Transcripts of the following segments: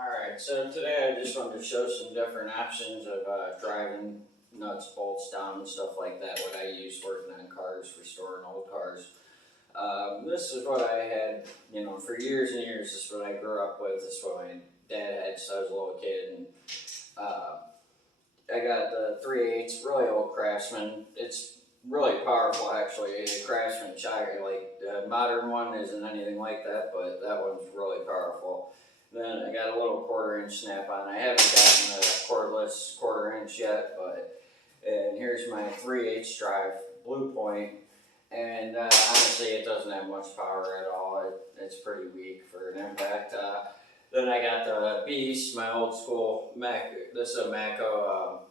Alright, so today I just wanted to show some different options of driving nuts, bolts down and stuff like that, what I use working on cars, restoring old cars. This is what I had, for years and years. This is what I grew up with. This is what my dad had since I was a little kid. And I got the 3/8, really old Craftsman. It's really powerful, actually. A Craftsman shotgun, like the modern one isn't anything like that, but that one's really powerful. Then I got a little 1/4 inch snap-on. I haven't gotten a cordless 1/4 inch yet, and here's my 3/8 drive, Blue Point. And honestly, it doesn't have much power at all. It's pretty weak for an impact. Then I got the Beast, my old school Mac. This is a Mako.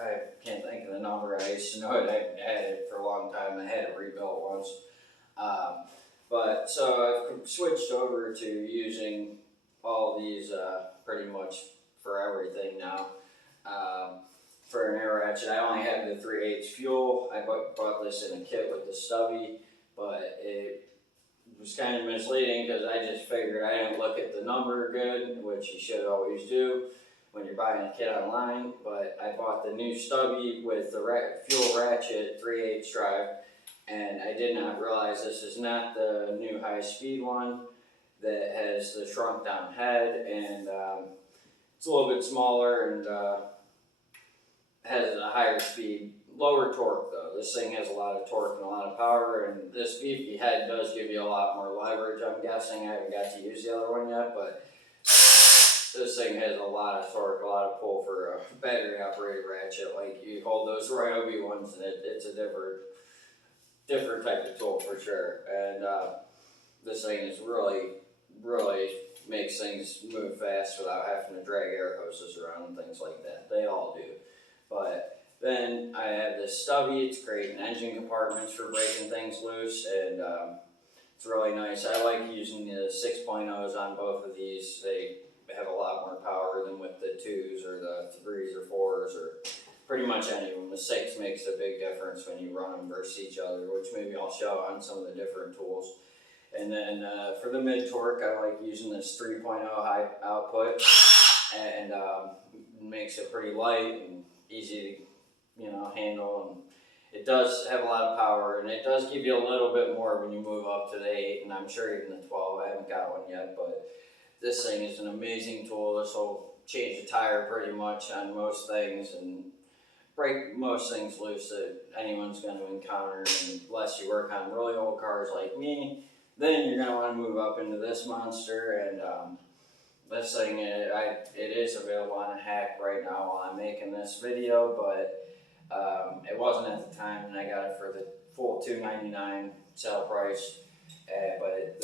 I can't think of the number. I used to know it. I had it for a long time. I had it rebuilt once. But so I've switched over to using all these pretty much for everything now. For an air ratchet, I only have the 3/8 fuel. I bought this in a kit with the stubby, but it was kind of misleading because I just figured I didn't look at the number good, which you should always do when you're buying a kit online. But I bought the new stubby with the fuel ratchet 3/8 drive, and I did not realize this is not the new high-speed one that has the shrunk down head, and it's a little bit smaller and has a higher speed, lower torque though. This thing has a lot of torque and a lot of power, and this beefy head does give you a lot more leverage, I'm guessing. I haven't got to use the other one yet, but this thing has a lot of torque, a lot of pull for a battery operated ratchet. Like, you hold those Ryobi ones and it's a different type of tool for sure. And this thing is really makes things move fast without having to drag air hoses around and things like that. They all do. But then I have this stubby. It's great in engine compartments for breaking things loose, and it's really nice. I like using the 6.0s on both of these. They have a lot more power than with the 2s or the 3s or 4s or pretty much any of them. The 6 makes a big difference when you run them versus each other, which maybe I'll show on some of the different tools. And then for the mid-torque, I like using this 3.0 high output, and it makes it pretty light and easy to handle. And it does have a lot of power, and it does give you a little bit more when you move up to the 8, and I'm sure even the 12. I haven't got one yet, but this thing is an amazing tool. This will change the tire pretty much on most things and break most things loose that anyone's going to encounter. And unless you work on really old cars like me, then you're going to want to move up into this monster. And this thing, it is available on a hack right now while I'm making this video, but it wasn't at the time, and I got it for the full $299 sale price. But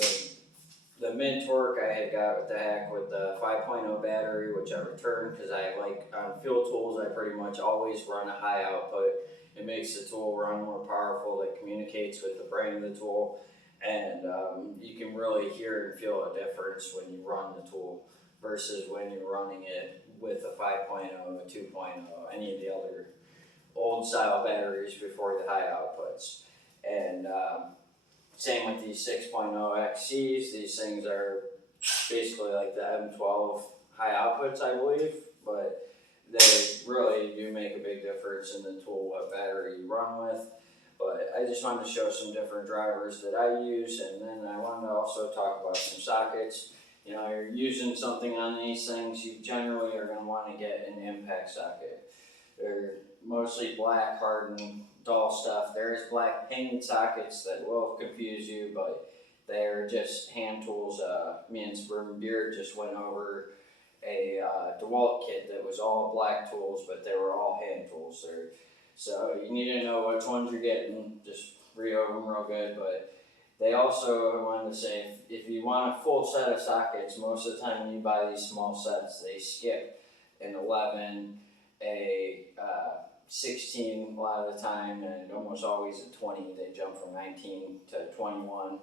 the mid-torque I had got with the hack with the 5.0 battery, which I returned because I like, on fuel tools, I pretty much always run a high output. It makes the tool run more powerful. It communicates with the brain of the tool, and you can really hear and feel a difference when you run the tool versus when you're running it with a 5.0, a 2.0, any of the other old style batteries before the high outputs. And same with these 6.0 XCs. These things are basically like the M12 high outputs, I believe, but they really do make a big difference in the tool, what battery you run with. But I just wanted to show some different drivers that I use, and then I wanted to also talk about some sockets. You're using something on these things, you generally are going to want to get an impact socket. They're mostly black, hardened, dull stuff. There is black painted sockets that will confuse you, but they're just hand tools. Me and Spring Beard just went over a DeWalt kit that was all black tools, but they were all hand tools. So you need to know which ones you're getting. Just read over them real good. But they also wanted to say, if you want a full set of sockets, most of the time when you buy these small sets, they skip an 11, a 16 a lot of the time, and almost always a 20. They jump from 19 to 21.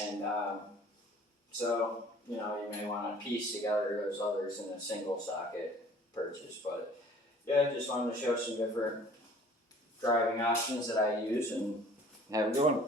And so, you may want to piece together those others in a single socket purchase. But yeah, just wanted to show some different driving options that I use, and have a good one.